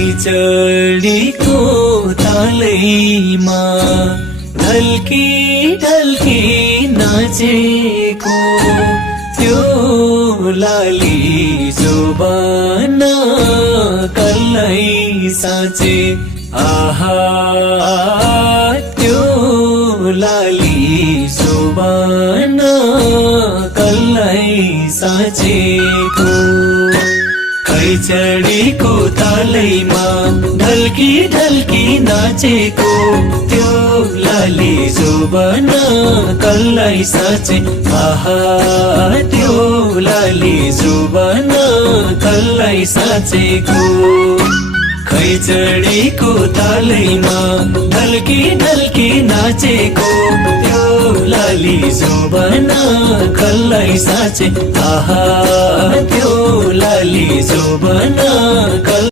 खैचडीको तालैमा ढल्की ढल्की नाचेको त्यो लाली जोबान कल्लै साँचे आहा त्यो लाली जोबान कल्लै साँचेको खैचडीको तालैमा ढल्की ढल्की नाचेको त्यो लाली जोबान कल्लै साँचे आहा त्यो लाली जोबान कल्लै साँचेको खैचडीको तालैमा ढल्की ढल्की नाचेको त्यो लाली जोबान कल्लै साँचे आहा त्यो लाली जोबान